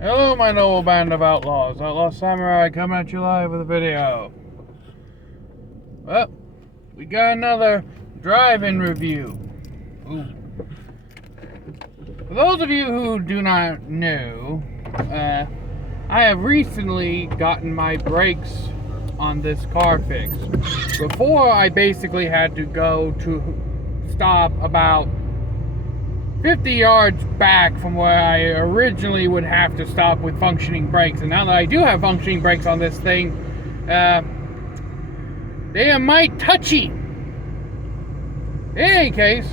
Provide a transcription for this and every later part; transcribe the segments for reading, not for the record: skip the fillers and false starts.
Hello, my noble band of outlaws. Outlaw Samurai coming at you live with a video. Well, we got another drive-in review. Ooh. For those of you who do not know, I have recently gotten my brakes on this car fixed. Before, I basically had to go to stop about 50 yards back from where I originally would have to stop with functioning brakes. And now that I do have functioning brakes on this thing, they are mighty touchy. In any case,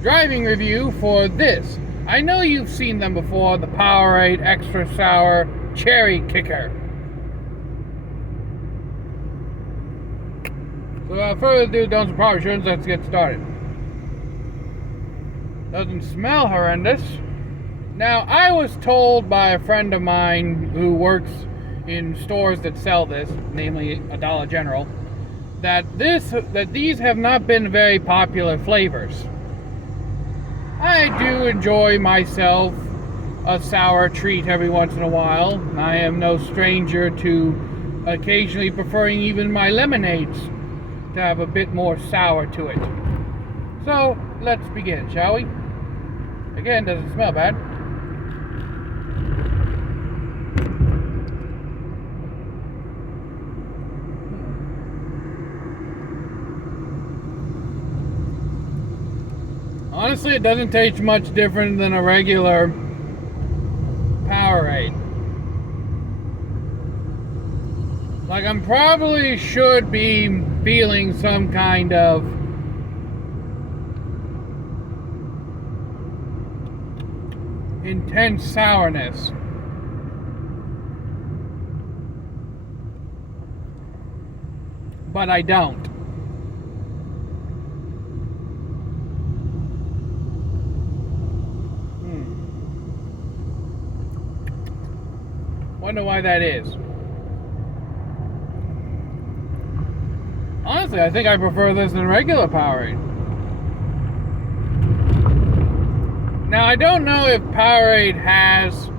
driving review for this. I know you've seen them before, the Powerade Extra Sour Cherry Kicker. So without further ado, don't probably shouldn't, let's get started. Doesn't smell horrendous. Now, I was told by a friend of mine who works in stores that sell this, namely a Dollar General, that these have not been very popular flavors. I do enjoy myself a sour treat every once in a while. I am no stranger to occasionally preferring even my lemonades to have a bit more sour to it. So, let's begin, shall we? Again, doesn't smell bad. Honestly, it doesn't taste much different than a regular Powerade. Like, I'm probably should be feeling some kind of intense sourness. But I don't. Wonder why that is. Honestly, I think I prefer this than regular Powerade. Now, I don't know if Powerade has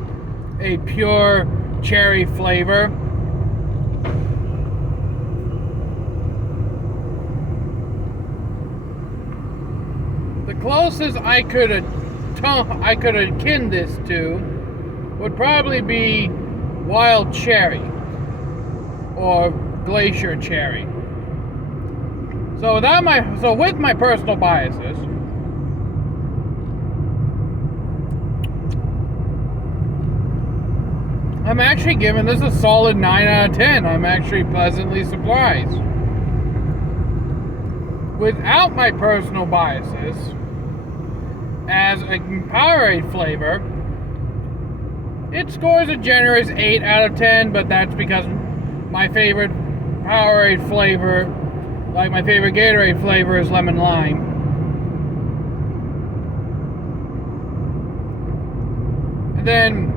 a pure cherry flavor. The closest I could akin this to would probably be wild cherry or glacier cherry. So with my personal biases, I'm actually giving this a solid 9 out of 10. I'm actually pleasantly surprised. Without my personal biases, as a Powerade flavor, it scores a generous 8 out of 10, but that's because my favorite Powerade flavor, like my favorite Gatorade flavor, is lemon lime. And then,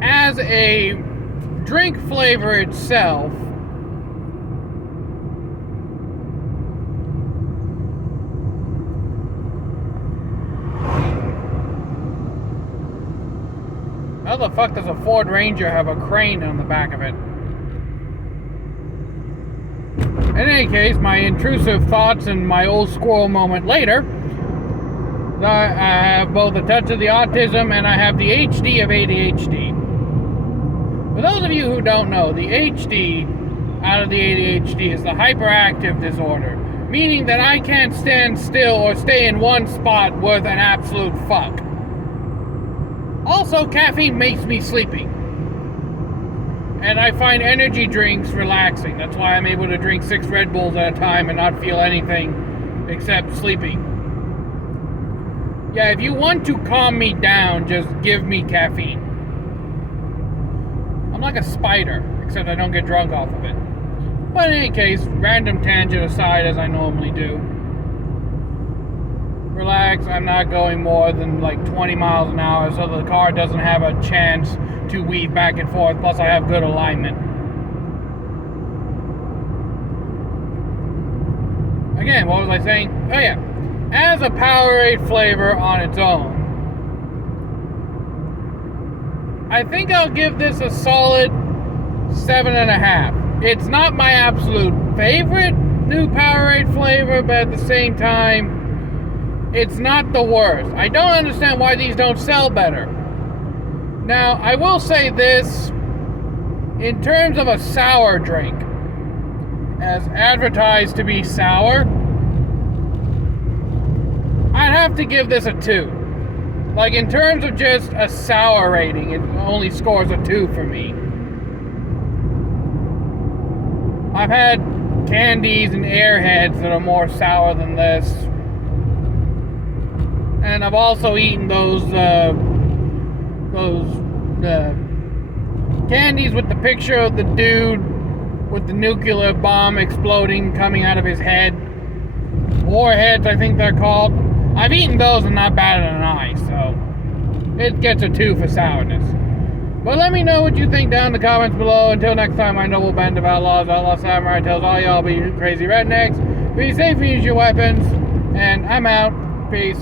as a drink flavor itself, how the fuck does a Ford Ranger have a crane on the back of it? In any case, my intrusive thoughts and my old squirrel moment later, I have both a touch of the autism and I have the HD of ADHD. For those of you who don't know, the HD out of the ADHD is the hyperactive disorder, meaning that I can't stand still or stay in one spot worth an absolute fuck. Also, caffeine makes me sleepy. And I find energy drinks relaxing. That's why I'm able to drink 6 Red Bulls at a time and not feel anything except sleepy. Yeah, if you want to calm me down, just give me caffeine. I'm like a spider, except I don't get drunk off of it. But in any case, random tangent aside, as I normally do. Relax, I'm not going more than like 20 miles an hour, so the car doesn't have a chance to weave back and forth, plus I have good alignment. Again, what was I saying? Oh yeah, as a Powerade flavor on its own, I think I'll give this a solid 7.5. It's not my absolute favorite new Powerade flavor, but at the same time, it's not the worst. I don't understand why these don't sell better. Now, I will say this, in terms of a sour drink, as advertised to be sour, I'd have to give this a 2. Like, in terms of just a sour rating, it only scores a 2 for me. I've had candies and airheads that are more sour than this. And I've also eaten those candies with the picture of the dude with the nuclear bomb exploding coming out of his head. Warheads, I think they're called. I've eaten those and not batted an eye, so it gets a 2 for sourness. But let me know what you think down in the comments below. Until next time, my noble band of outlaws, Outlaw Samurai tells all y'all be crazy rednecks. Be safe and use your weapons. And I'm out. Peace.